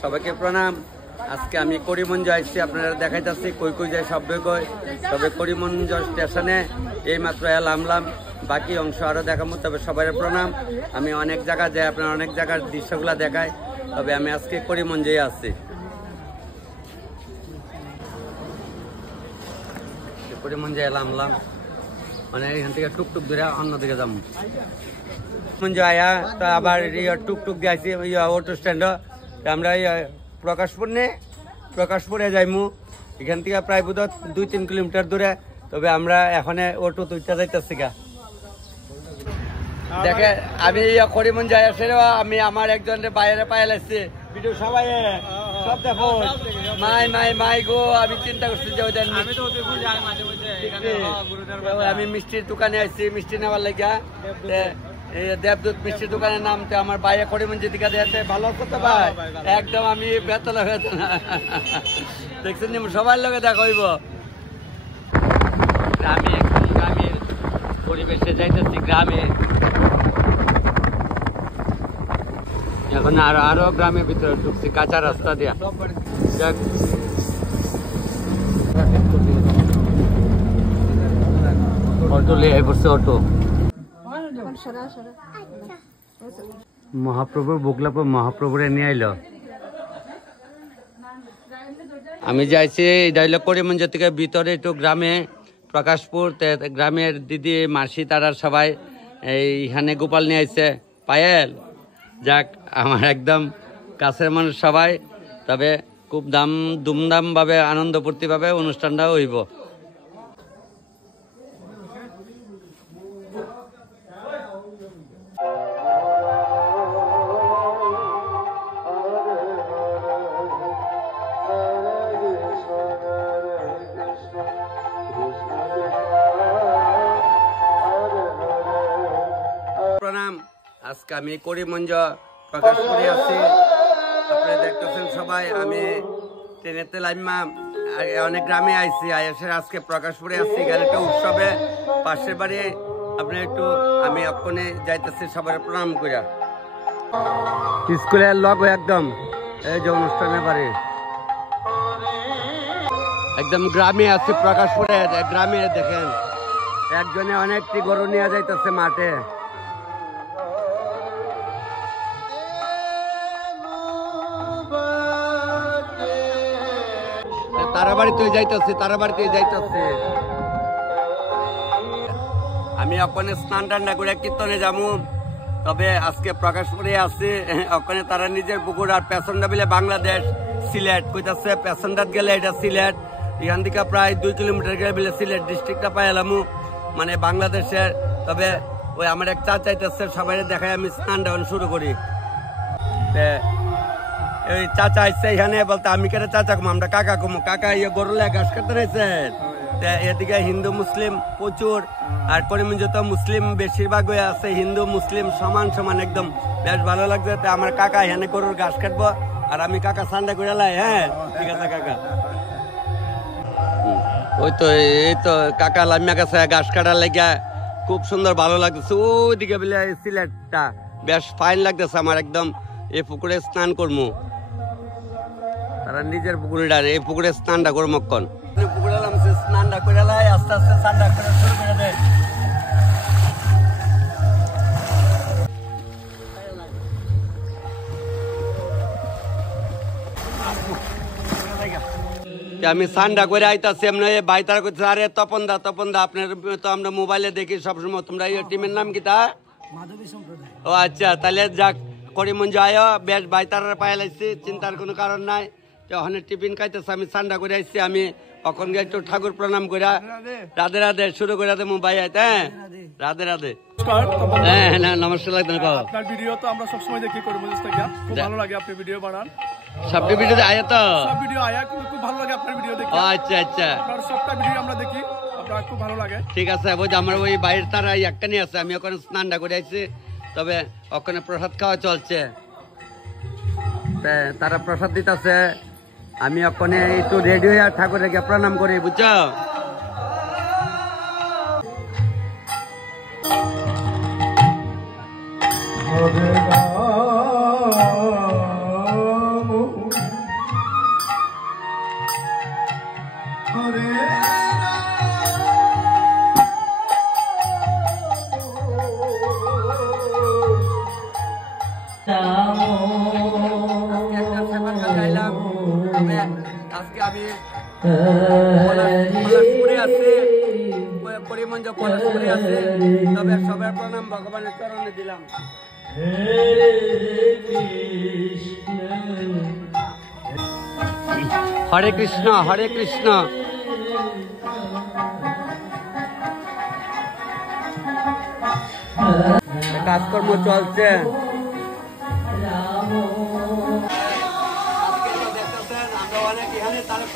সবাইকে প্রণাম। আজকে আমি করিমগঞ্জ আসছি, আপনারা দেখাইতেছি কই কই যায় সব কই। তবে করিমগঞ্জ স্টেশনে এই মাত্র নামলাম, বাকি অংশ আরও দেখাবো। তবে সবাই প্রণাম। আমি অনেক জায়গা যাই, আপনারা অনেক জায়গার দৃশ্যগুলো দেখাই। তবে আমি আজকে করিমগঞ্জেই আছি। করিমগঞ্জে নামলাম, মানে এখান থেকে টুকটুক ধরে অন্যদিকে যাবো। করিমগঞ্জ আয়া তো আবার টুকটুক দিয়ে আসি অটো স্ট্যান্ড। আমরা প্রকাশপুরে যাইমু, এখান থেকে প্রায় বোধ 2-3 কিলোমিটার দূরে। তবে আমরা এখন অটো তুইতে যাইতেছি গা। দেখে আমি করিমগঞ্জ আসে, আমি আমার একজন বাইরে পায়ে লাগছি ভিডিও সবাই সব দেখো। মাই গো, আমি চিন্তা করছি যে আমি মিষ্টির দোকানে আসছি, মিষ্টি নেওয়ার লাগিয়া। দেবদূত মিষ্টির দোকানের নাম তো আমার বাইরে করিমগঞ্জ দিকে দেখতে ভালো আছে তো ভাই, একদম আমি বেতলা দেখছেন সবার লগে দেখা হইব। গ্রামে গ্রামের পরিবেশে যাইতেছি, গ্রামে এখন আরো গ্রামের ভিতরে ঢুকছি কাঁচা রাস্তা দিয়া। অটো লিয়ে পড়ছে, অটো মহাপ্রভুর বুকলাপুর মহাপ্রভুরে নিয়ে আইল। আমি যাইছি ডাইল করিমগঞ্জ থেকে ভিতরে একটু গ্রামে প্রকাশপুর। গ্রামের দিদি মাসি তারা সবাই এইখানে গোপাল নিয়ে আইছে, পায়েল। যাক, আমার একদম কাছের মানুষ সবাই। তবে খুব ধুমধাম ভাবে আনন্দ ফুর্তি ভাবে অনুষ্ঠানটাও হইব। প্রণাম। আজকে আমি করিমগঞ্জ প্রকাশপুরে আছি, আপনারা দেখতেছেন সবাই। আমি ট্রেনেতে লাইমা অনেক গ্রামে আইছি, আজকে প্রকাশপুরে আসছি। এখানে একটা উৎসবে পাশের বাড়ি আপনি একটু আমি এক্ষণে যাইতেছি সবাই প্রণাম করিয়া। স্কুলের লগ একদম এই যে অনুষ্ঠানের বাড়ি একদম গ্রামে আছি প্রকাশপুরে। গ্রামে দেখেন একজনে অনেকটি গরু নিয়ে যাইতেছে মাঠে। তারা বাড়িতে যাইতেছে। আমি ওখানে স্নান টান্না করে কীর্তনে যাবো। তবে আজকে প্রকাশপুরে আছি, ওখানে তারা নিজের পুকুর। আর প্যাসেঞ্জার বিলে বাংলাদেশ সিলেট কইতাছে, প্যাসেঞ্জার গেলে এটা সিলেট। এখান থেকে প্রায় 2 কিলোমিটার গেলে বিলে সিলেট ডিস্ট্রিক্টটা পাইলামু, মানে বাংলাদেশের। তবে ওই আমার এক চাচা চাইতেছে, সবাই দেখায় আমি স্নান টান শুরু করি। ওই চাচা আসছে এখানে, বলতে আমি কেন চাচা কম, আমরা কাকা কমো। কাকা গরুলে ঘাস কাটতে রয়েছেন। এদিকে হিন্দু মুসলিম প্রচুর, আর করিমগঞ্জ তো মুসলিম বেশিরভাগ হয়ে আছে, হিন্দু মুসলিম সমান সমান একদম। বেশ ভালো লাগছে। আমার কাকা এখানে গরুর ঘাস কাটবো, আর আমি কাকা ঠান্ডা করে লাই। হ্যাঁ ঠিক আছে কাকা। ওই তো এই তো কাকা লামিয়া কাছে ঘাস কাটার লেগে খুব সুন্দর ভালো লাগতেছে। ওইদিকে বলে সিলেটটা বেশ ফাইন লাগতেছে আমার একদম। এই পুকুরে স্নান করবো, তারা নিজের পুকুরটা, এই পুকুরে স্নানটা করবো। পুকুরে স্নানটা করে লাই, আস্তে আস্তে স্নানটা করে শুরু করে দেয়। আমি স্নানটা করে আইতাছি, এমনি বাইতারা করছে, আরে তপন দা আপনার তো আমরা মোবাইলে দেখি সবসময়। তোমরা এই টিমের নাম কি তা? ও আচ্ছা, তাহলে যাক করিমগঞ্জ আয়, বেশ বাইতারা পায়ে লাগছি, চিন্তার কোনো কারণ নাই। ওখানে টিফিন খাইতেছে, আমি ঠান্ডা করে আসছি। আমি এখন একটু ঠাকুর প্রণাম করে রাধে রাধে শুরু করে দেবো ভাই। হ্যাঁ রাধে রাধে। হ্যাঁ হ্যাঁ নমস্কার। আপনার ভিডিও তো আমরা সবসময় দেখি করিমগঞ্জ থেকে, খুব ভালো লাগে আপনি ভিডিও বানান। সবটি ভিডিও আয়া তো সব ভিডিও আয়া, খুব ভালো লাগে আপনার ভিডিও দেখি। আচ্ছা আচ্ছা, আপনার সবটা ভিডিও আমরা দেখি, আপনার খুব ভালো লাগে। ঠিক আছে, ওই যে আমার ওই বাইরের তারা একখানি আছে, আমি ওখানে স্নানটা করে আসছি। তবে ওখানে প্রসাদ খাওয়া চলছে, তারা প্রসাদ দিতেছে। আমি ওখানে একটু রেডি হয়ে ঠাকুরের প্রণাম করি, বুঝছো। Hare আজকে আমি পলাশপুরে আছে, করিমগঞ্জ পলাশপুরে আছে, তবে সবার প্রণাম ভগবানের চরণে দিলাম। হরে কৃষ্ণ হরে কৃষ্ণ। কাজকর্ম চলছে।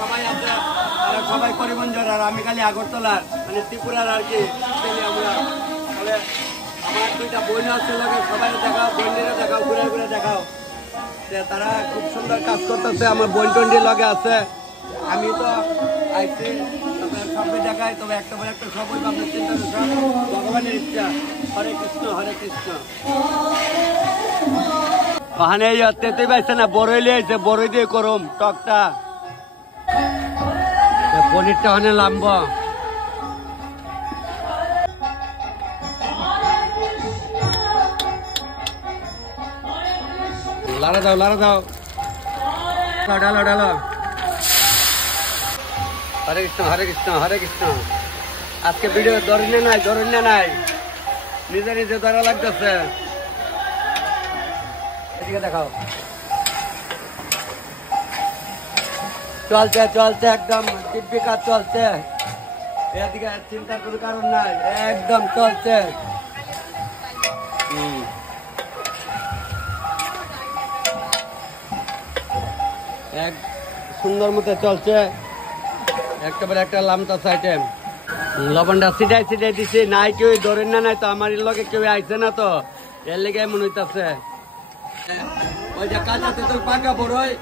সবাই আছে, তারা সবাই করিমগঞ্জের, আর আমি খালি আগরতলার, মানে ত্রিপুরার আর কি। আমরা তাহলে আমার দুইটা বোন আছে, সবাই দেখাও, বোনদের দেখাও, ঘুরে ঘুরে দেখাও। তারা খুব সুন্দর কাজ করতেছে, আমার বোন টোনটির লগে আছে। আমি তো আইসি সবাই দেখাই, তবে একটা পর একটা সবই আপনার চিন্তা সব ভগবানের ইচ্ছা। হরে কৃষ্ণ হরে কৃষ্ণ। ওখানে তেতে পাইছে না, বড়ই লিয়েছে, বড়ই দিয়ে করম টকটা, পনিরটা ওখানে লাম্ব। লাড়া দাও লাড়া দাও, ডালো ডালো। হরে কৃষ্ণ হরে কৃষ্ণ হরে কৃষ্ণ। আজকে ভিডিও ধরনে নাই, নিজে নিজে ধরা লাগতেছে। এদিকে দেখাও, চলছে চলছে একদম টিপি কাজ চলছে, এদিকে চিন্তার কোনো কারণ নাই, একদম চলছে। এক সুন্দর মতো চলছে, একেবারে একটা লামতাস আইটেম। লবণটা ছিটাই দিছি, নাই কেউ ধরেন না, নাই তো আমার লগে কেউ আইছে না, তো এর লেগে মনে হইতাছে। ওই যে কাঁচা তেঁতুল পাকা বড়ই,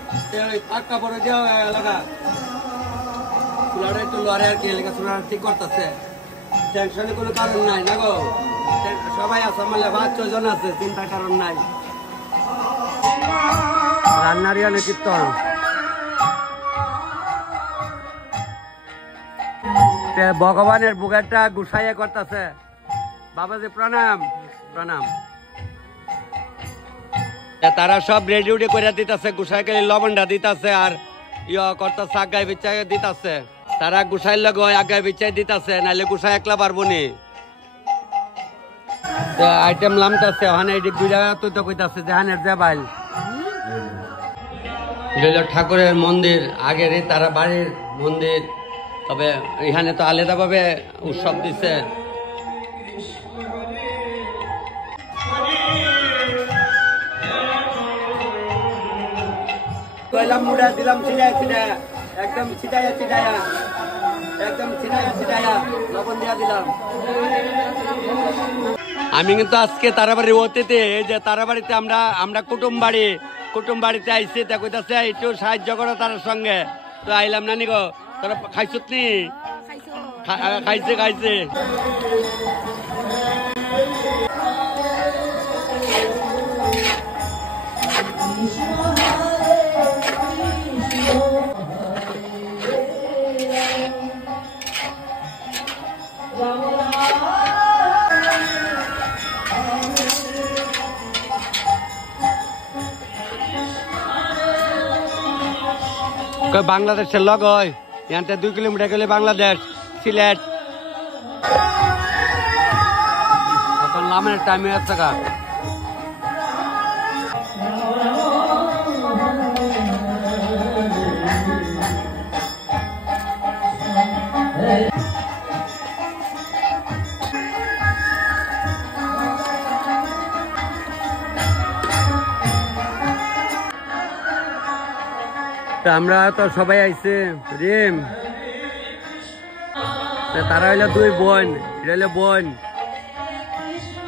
ওই পাকা বড়ই দেওয়া লাগা চুলাটা একটু লড়ে আর কি, এলাকা চুলা ঠিক করতেছে। টেনশনের কোনো কারণ নাই না গো, সবাই আছে, আমার 5-6 জন আছে, চিন্তার কারণ নাই। রান্নারই অনেক কীর্তন। ভগবানের বুকেরটা গুছাইয়া করতেছে। বাবাজি প্রণাম প্রণাম। তারা সব রেডি উডি করে দিতেছে, গুছাই গেলে লবণটা দিতেছে, আর করতেছে আগায় বিচ্ছাই দিতেছে। তারা গুছাই লগ আগায় বিচ্ছাই দিতেছে, নাহলে গুছাই একলা পারবো নি। আইটেম লামতেছে, ওখানে এদিক দুই জায়গা তুই তো কইতাছে জাহানের জেবাইল ঠাকুরের মন্দির, আগের তারা বাড়ির মন্দির, তবে এখানে তো আলাদা ভাবে উৎসব দিছে। দিলাম একদম লবণ দিয়া দিলাম। আমি কিন্তু আজকে তারাবাড়ির অতিথি, এই যে তারাবাড়িতে আমরা কুটুম বাড়িতে আইসি, তা কইতাছে একটু সাহায্য করো তার সঙ্গে, তো আইলাম না নি গো। তোরা খাইছত নি? খাইছে বাংলাদেশের লগ হয়, এখান থেকে 2 কিলোমিটার গেলে বাংলাদেশ, সিলেট। এখন লামের টাইমে আছে গা। আমরা তো সবাই আইছে রিম, তারা হইলো 2 বোন, এটা হইলো বোন,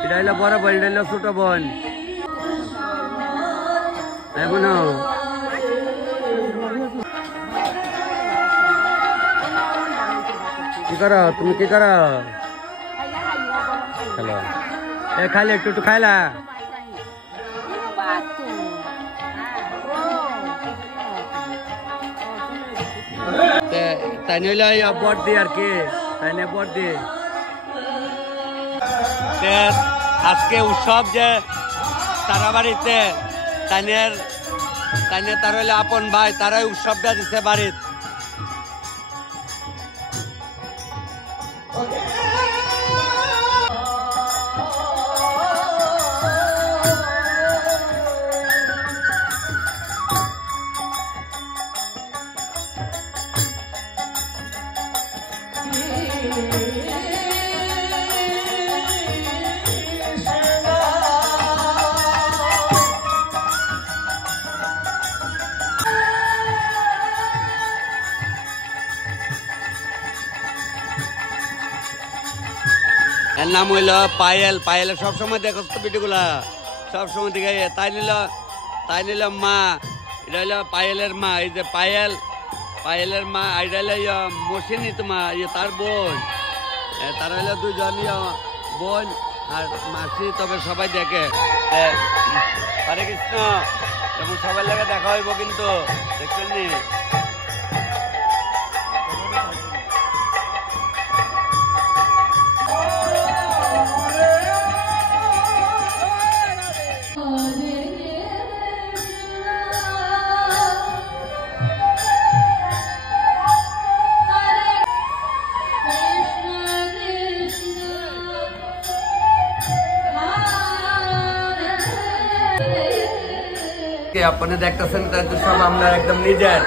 এটা হইলো বড় বোন, এটা হইলো ছোট বোন। কি করো তুমি, কি করো? হ্যালো, খাইলে একটু খাইলা? তাই নইলে বট দি আর কি, তাই না বট দি। আজকে উৎসব যে তারাবাড়িতে তাইনে তার হইলে আপন ভাই, তারাই উৎসবটা দিচ্ছে বাড়ির। এর নাম হইল পায়েল। পায়েল সবসময় দেখো তো ভিডিওগুলা, সবসময় দেখে। তাই নিল মা, এটা হইল পায়েলের মা। এই যে পায়েলের মা, এটা হইল মসিনী তোমার তার বোন। তারা হইল দুজন বোন আর মাসি। তবে সবাই দেখে। হরে কৃষ্ণ। এখন সবাই লাগে দেখা হইব কিন্তু, দেখছেন নি? আপনি দেখতেছেন সব আমরা একদম নিজের।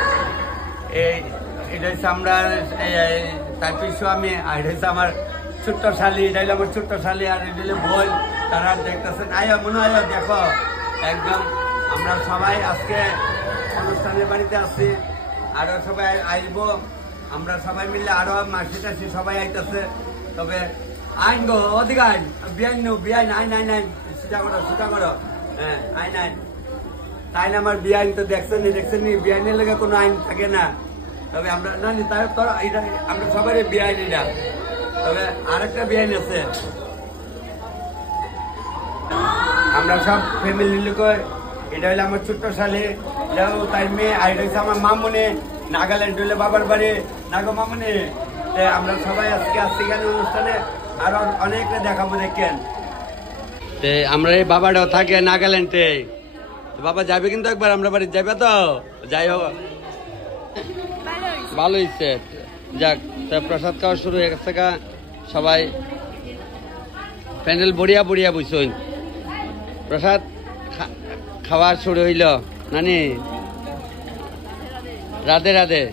এটা হচ্ছে আমরা তার পিছু আমি, আর এটা হচ্ছে আমার ছোট্ট শালি। এটা হলো আমার ছোট্ট শালি, আর এটা হলো বোন। তারা দেখতেছেন। আয়ো মনে হয় দেখো, একদম আমরা সবাই আজকে অনুষ্ঠানের বাড়িতে আছি। আরো সবাই আইব, আমরা সবাই মিলে আরো মাসি টাসি সবাই আইতেছে। তবে আইন গো অধিক আইন বিআইন আইন সুতা করো হ্যাঁ আইন। তাই না আমার বিআইন তো দেখছেন নি, বিআইনের লেগে কোনো আইন থাকে না। তবে আমরা না এটা আমরা সবাই বিআইন। এটা তবে আরেকটা বিআইন আছে। আমরা সব ফ্যামিলি লোক। এটা হইলে আমার ছোট্ট শালি, তাই মেয়ে। আর এটা হচ্ছে আমার মামুনি। নাগাল্যান্ড হইলে বাবার বাড়ি নাগো মামুনি। আমরা সবাই আজকে আসছি এখানে অনুষ্ঠানে। আরো অনেকটা দেখাবো, দেখেন। আমরা এই বাবাটাও থাকে নাগাল্যান্ডে। বাবা যাবে কিন্তু একবার আমরা বাড়ি যাবে তো। যাই হোক, ভালো হয়েছে। যাক, প্রসাদ খাওয়া শুরু হয়ে গেছে। সবাই প্যান্ডেল বড়িয়া বুঝছেন। প্রসাদ খাওয়া শুরু হইল। নানি রাধে রাধে।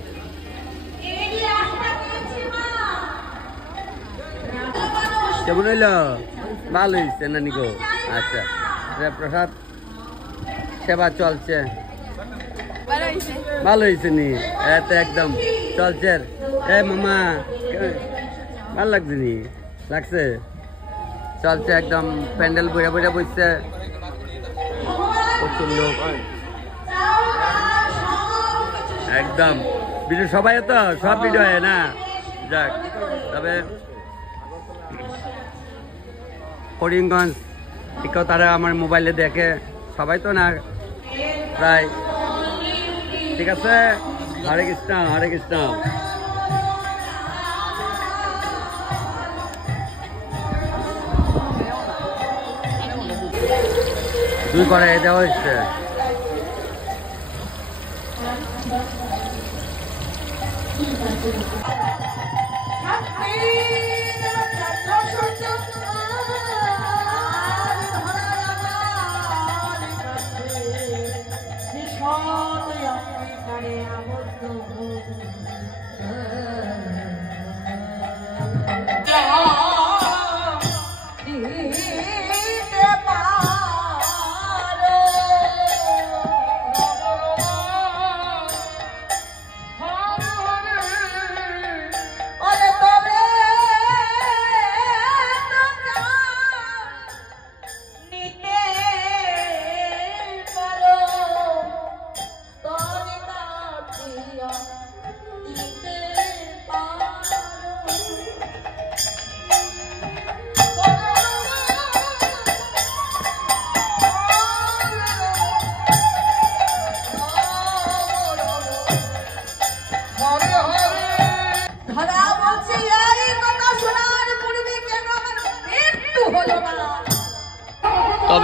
কেমন হইল? ভালো হয়েছে নানি গো। আচ্ছা, প্রসাদ সেবা চলছে। ভালো হয়েছে নি? এত একদম চলছে। মামা ভাল লাগছে নি? লাগছে? চলছে একদম। প্যান্ডেল বইয়া বসছে। প্রচুর লোক একদম। ভিডিও সবাই তো সব ভিডিও হয় না। যাক, তবে করিমগঞ্জ থেকেও তারা আমার মোবাইলে দেখে। সবাই তো না প্রায়। ঠিক আছে। হরে কৃষ্ণ, হরে কৃষ্ণ। দুই করে দেওয়া হচ্ছে।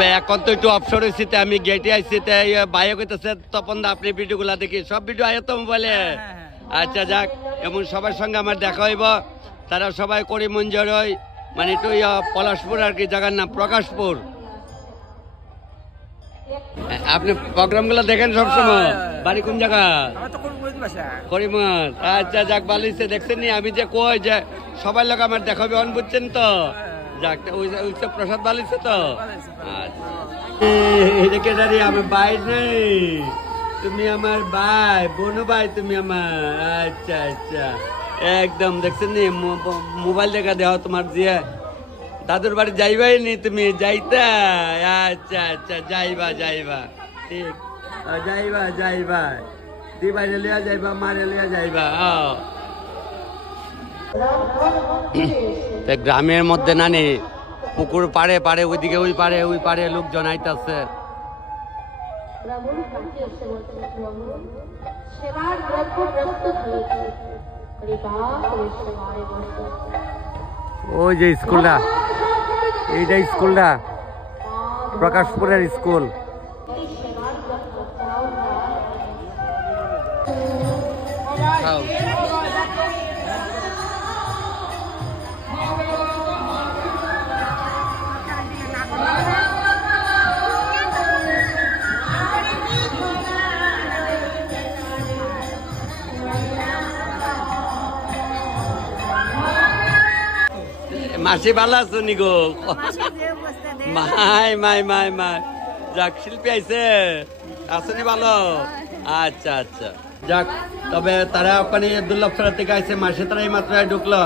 তবে এখন তো একটু অবসর হয়েছি, আমি গেটে আইসি, বাইরে কইতেছে তপন দা আপনি ভিডিওগুলা দেখি, সব ভিডিও আয় তো মোবাইলে। আচ্ছা যাক, এমন সবার সঙ্গে আমার দেখা হইব, তারা সবাই করিমগঞ্জের ওই মানে একটু পলাশপুর আর কি, জায়গার নাম প্রকাশপুর। আপনি প্রোগ্রামগুলো দেখেন সবসময়? বাড়ি কোন জায়গা? করিমগঞ্জ। আচ্ছা যাক, ভালো হয়েছে, দেখছেন নি আমি যে কই যে সবাই লোক আমার দেখাবে অন, বুঝছেন তো? যাক, ওই তো প্রসাদ ভালো হয়েছে তো? আচ্ছা আমার ভাই নেই, তুমি আমার ভাই, বোনো ভাই তুমি আমার। আচ্ছা আচ্ছা, একদম দেখছেন নি, মোবাইল দেখা দেওয়া তোমার দিয়ে দাদুর বাড়ি যাইবাই নি তুমি? যাইতা? আচ্ছা আচ্ছা, যাইবা যাইবা, ঠিক যাইবা যাইবা, দিবাইরে লিয়া যাইবা, মারে লিয়া যাইবা। গ্রামের মধ্যে নানি পুকুর পাড়ে পাড়ে ওইদিকে ওই পাড়ে লোকজন আইতাছে। ওই যে স্কুলটা, এইটা স্কুলটা প্রকাশপুরের স্কুল। মাসি ভালো আছো নি গো? মাই মাই মাই মাই, যাক শিল্পী আইছে, আসনি ভালো? আচ্ছা আচ্ছা যাক, তবে তারা ওখানে দুর্লভছড়া থেকে আইছে, মাসে তারা এই মাত্র ঢুকলো।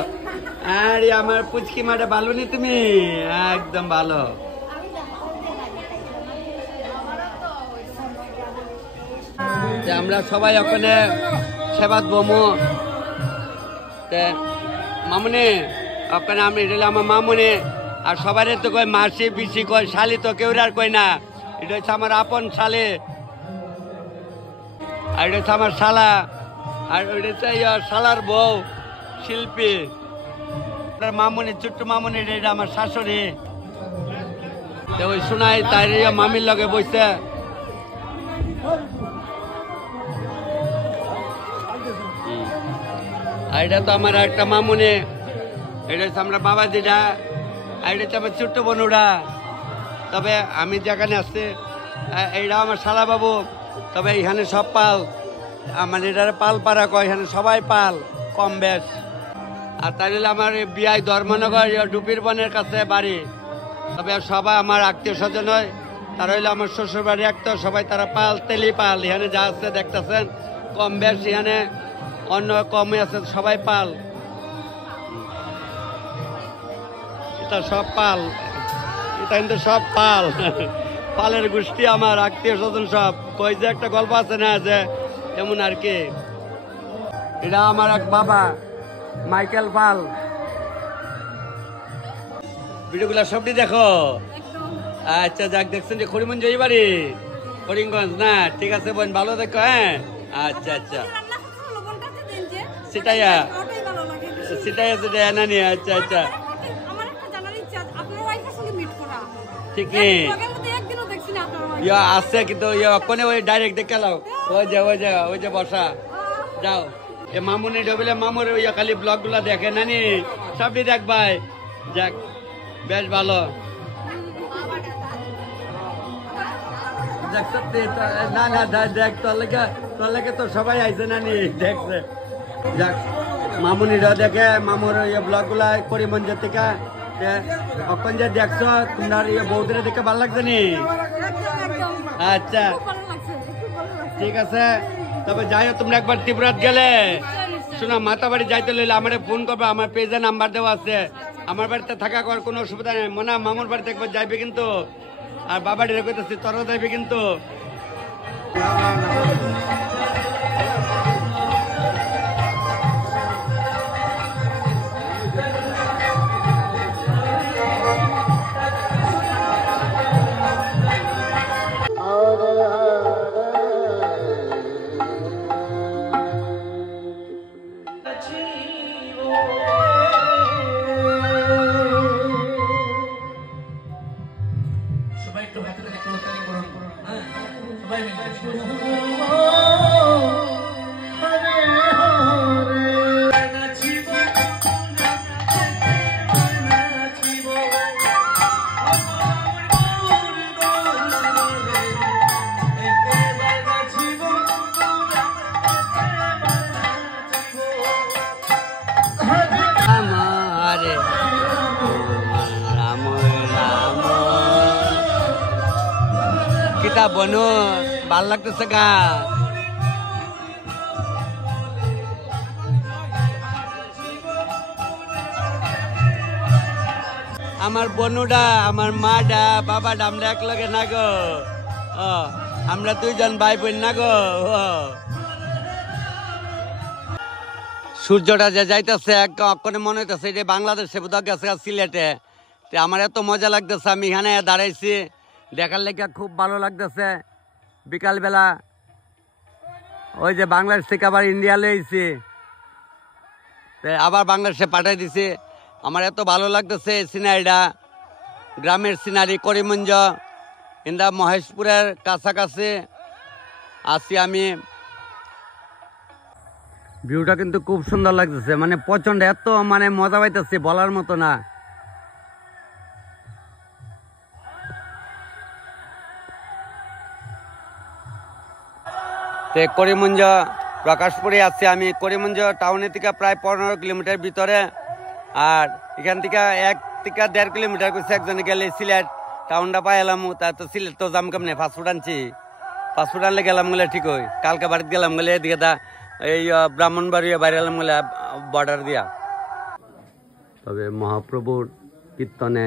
আরে আমার পুচকি মাটা ভালো নি তুমি? একদম ভালো। আমরা সবাই ওখানে সেবাত বমু মামুনি, ওখানে আমি আমার মামুনি, আর সবাই তো কয় মাসি পিসি কয়, শালি তো কেউ আর কয় না। এটা হচ্ছে আমার আপন শালি, আর এটা হচ্ছে আমার শালা, আর ওইটা হচ্ছে শালার বউ শিল্পী। মামুনি, ছোট্ট মামুনি, এটা আমার শাশুড়ি। ওই শোনাই তাই মামির লগে বইছে। আর এটা তো আমার একটা মামুনি, এটা হচ্ছে আমরা বাবা যেটা, আর এটা হচ্ছে আমার ছোট্ট বোনুরা। তবে আমি যেখানে আসছি এইটা আমার শালা বাবু। তবে এখানে সব পাল, আমার এটার পাল পাড়া কয়, এখানে সবাই পাল কম বেশ। আর তাই হলে আমার বিআই ধর্মনগর ডুপির বনের কাছে বাড়ি। তবে সবাই আমার আত্মীয় স্বজন হয়, তারা হইলে আমার শ্বশুর বাড়ি একটা, সবাই তারা পাল, তেলি পাল। এখানে যা আছে দেখতেছেন কম বেশ, এখানে অন্য কমে আছে, সবাই পাল। এটা সব পাল, এটা কিন্তু সব পাল, পালের গোষ্ঠী আমার আত্মীয় স্বজন সব। কই যে একটা গল্প আছে না, যে এমন আর কি। এটা আমার এক বাবা মাইকেল পাল। ভিডিওগুলা সবটি দেখো? আচ্ছা যাক, দেখছেন যে করিমগঞ্জ এই বাড়ি, করিমগঞ্জ না? ঠিক আছে বোন, ভালো দেখো। হ্যাঁ আচ্ছা আচ্ছা, সেটাই সেটাই সেটাই নানি। আচ্ছা আচ্ছা, ঠিক নেই আছে কিন্তু ওখানে ওই ডাইরেক্ট দেখে লাও, ওই যে বসা যাও। এ মামুনি ডবিলে মামুর ওই খালি ব্লগ গুলা দেখে নানি, সবটি দেখবাই। যাক বেশ ভালো। না না দেখ, তোর লেগে তো সবাই আইছে নানি, দেখছে। যাক মামুনিরা দেখে, মামুর ব্লগ গুলা করিমগঞ্জের থেকে এখন যে দেখছো তোমার বৌদিরা দেখে ভালো লাগছে নি? আচ্ছা ঠিক আছে, তবে যাই তোমরা একবার ত্রিপুরাত গেলে শোনা, মাতা বাড়ি যাইতে লইলে আমার ফোন করবে, আমার পেজে নাম্বার দেওয়া আছে। আমার বাড়িতে থাকা করার কোনো অসুবিধা নেই, মনে মামুর বাড়িতে একবার যাইবে কিন্তু, আর বাবাটিরা কইতেছি তোরও যাইবে কিন্তু। বনু ভাল লাগতেছে গা আমার বনুডা আমার মাডা বাবাডা আমরা এক লগে না গো আমরা দুইজন ভাই বোন না গো সূর্যটা যে যাইতেছে অক্ষণে মনে হইতেছে এটা বাংলাদেশে বোধহয় গেছে সিলেটে আমার এত মজা লাগতেছে আমি এখানে দাঁড়াইছি দেখার লেগে খুব ভালো লাগতেছে বিকালবেলা ওই যে বাংলাদেশ থেকে আবার ইন্ডিয়া লইছি আবার বাংলাদেশে পাঠাই দিছি আমার এত ভালো লাগতেছে সিনারিটা গ্রামের সিনারি করিমগঞ্জ ইন্দা মহেশপুরের কাছাকাছি আছি আমি ভিউটা কিন্তু খুব সুন্দর লাগতেছে মানে প্রচন্ড এত মানে মজা পাইতেছে বলার মতো না করিমগঞ্জ প্রকাশপুরে আছি আমি করিমগঞ্জ টাউনের থেকে প্রায় 15 কিলোমিটার ভিতরে আর এখান থেকে 1 থেকে 1.5 কিলোমিটার করছে একজনে গেলে সিলেট টাউনটা পাই এলাম তা তো সিলেট তো যাম কেমনে ফাস্টফুড আনছি ফাস্টফুড আনলে গেলাম বলে ঠিক হয় কালকে বাড়িতে গেলাম বলে এদিকে তা এই ব্রাহ্মণবাড়িয়া বাইরে এলাম বলে বর্ডার দিয়া তবে মহাপ্রভুর কীর্তনে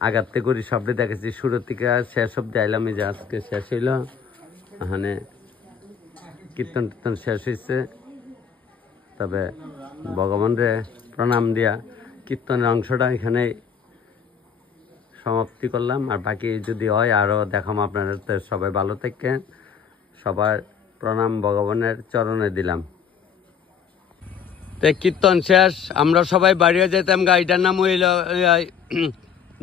আগাতে করি শব্দে দেখেছি শুরু থেকে শেষ অব্দি আইলাম যে আজকে শেষ হইল এখানে কীর্তন টীর্তন শেষ হয়েছে তবে ভগবানরে প্রণাম দিয়া কীর্তনের অংশটা এখানে সমাপ্তি করলাম আর বাকি যদি হয় আরও দেখাম আপনারা তো সবাই ভালো থাকেন সবার প্রণাম ভগবানের চরণে দিলাম তো কীর্তন শেষ আমরা সবাই বাড়িয়ে যেতাম গাড়িটার নাম হইল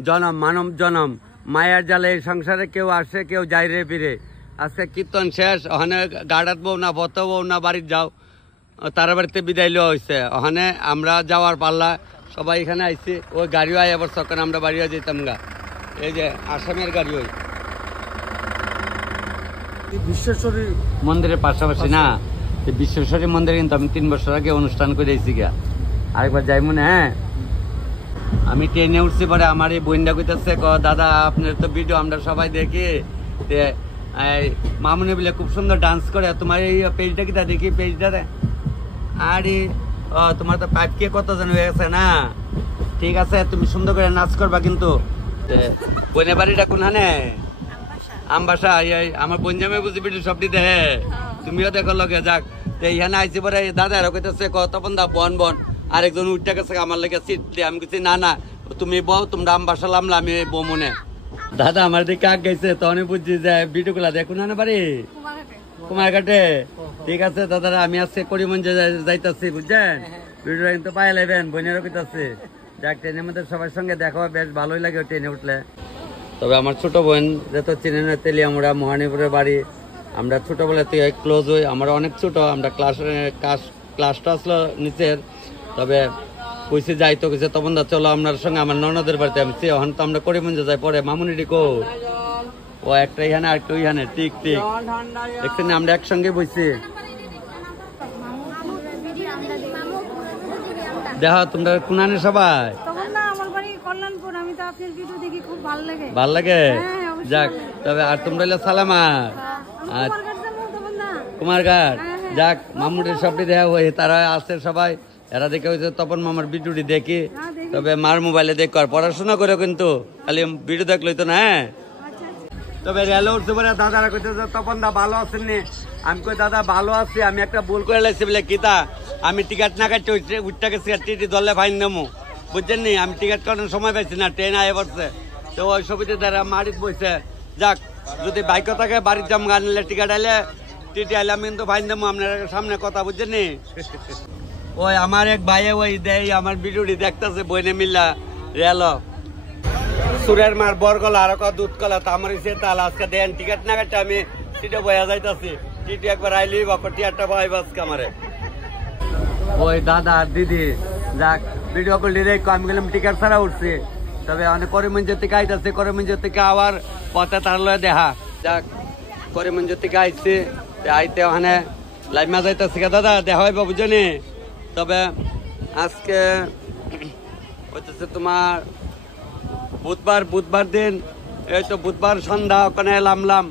জনম মানব জনম মায়ার জালে এই সংসারে কেউ আসে কেউ যাই রে ফিরে আজকে কীর্তন শেষ ওখানে গাড়াত বউ না বত বউ না বাড়ির যাও তারা বাড়িতে বিদায় লওয়া হয়েছে ওখানে আমরা যাওয়ার পাল্লা সবাই এখানে আইছি ওই গাড়িও আই আবার সকালে আমরা বাড়িও যেতাম গা এই যে আসামের গাড়ি ওই বিশ্বেশ্বরী মন্দিরের পাশাপাশি না বিশ্বেশ্বরী মন্দিরে কিন্তু আমি 3 বছর আগে অনুষ্ঠান করে এসেছি গা আরেকবার যাই মনে হ্যাঁ আমি ট্রেনে উঠছি পরে আমার এই বইনটা কইতেছে দাদা আপনার তো ভিডিও আমরা সবাই দেখি মামুনি বলে খুব সুন্দর ডান্স করে তোমার এই পেজটা কি তা দেখি পেজটা আরে তোমার তো 5K কত জন হয়ে গেছে না ঠিক আছে তুমি সুন্দর করে নাচ করবা কিন্তু বোনের বাড়িটা কোনখানে আমবাসা আমার বোন জামে বুঝি ভিডিও সব দিতে হ্যাঁ তুমিও দেখো লগে যাক এইখানে আইসি পরে দাদা এরা কইতেছে তপন দা বন বন আরেকজন উঠতে গেছে আমার লেগে সিট দিয়ে আমি কিছু না না তুমি বউ তোমরা আমবাসা লামলা আমি বউ মনে দাদা আমার দিকে আগ গেছে তখন বুঝছি যে ভিডিও গুলা দেখুন না বাড়ি কুমারঘাটে ঠিক আছে দাদারা আমি আজকে করিমগঞ্জে যাইতাছি বুঝছেন ভিডিও কিন্তু পাই লাইবেন বোনেরও কইতাছে যাক ট্রেনের মধ্যে সবার সঙ্গে দেখা বেশ ভালোই লাগে ট্রেনে উঠলে তবে আমার ছোট বোন যত চিনে না তেলি আমরা মহানিপুরের বাড়ি আমরা ছোটবেলা থেকে ক্লোজ হই আমরা অনেক ছোট আমরা ক্লাসটা আসলো নিচের তবে কইছে যাইতো কইছে তপন দা চলো আপনার সঙ্গে আমার ননদের বাড়িতে আমি এখন তো আমরা করিমগঞ্জে যাই পরে মামুনিটি কো ও একটা এখানে আর একটা ওইখানে ঠিক ঠিক দেখছেন আমরা একসঙ্গে বসছি দেখো তোমরা কোনানে সবাই ভাল লাগে যাক তবে আর তোমরা সালামা কুমারঘাট যাক মামুনির সবটি দেখা হয়ে তারা আসছে সবাই এরা দেখে হয়েছে তপন মামার ভিডিওটি দেখি তবে মার মোবাইলে দেখ পড়াশোনা করে কিন্তু খালি ভিডিও দেখলই তো না হ্যাঁ তবে রেলে উঠতে পারে দাদারা কইতেছে তপন দা ভালো আছেন নি আমি কই দাদা ভালো আছি আমি একটা ভুল করে লাইছি বলে কিতা আমি টিকিট না কাটতে উঠতে গেছি টিটি ধরলে ফাইন নেবো বুঝছেন নি আমি টিকিট কাটানোর সময় পাইছি না ট্রেন আয়ে পড়ছে তো ওই ছবিতে দ্বারা মারিত বইছে যাক যদি বাইকও থাকে বাড়ির যাম গান নিলে টিকিট আইলে টিটি আইলে আমি কিন্তু ফাইন দেবো আপনার সামনে কথা বুঝছেন নি ওই আমার এক ভাইয়ে ওই দেয় আমার ভিডিওটি দেখতেছে বইনে মিল্লা রেল সুরের মার বরগলা আর দুধ কলা তামারি সে তাল আজকে দেন টিকিট না কাটতে আমি সিটে বয়া যাইতাছি টিটি একবার আইলি বাপা টিয়ারটা পাই বাস কামারে ওই দাদা আর দিদি যাক ভিডিও করলি রে আমি গেলাম টিকার ছাড়া উঠছে তবে অনেক করিমগঞ্জ থেকে আইতাছে করিমগঞ্জ থেকে আবার পথে তার লয়ে দেখা যাক করিমগঞ্জ থেকে আইছে আইতে ওখানে লাইমা যাইতাছে দাদা দেখা হইবা বুঝনি তবে আজকে হইতেছে তোমার বুধবার দিন এই তো বুধবার সন্ধ্যা ওখানে নামলাম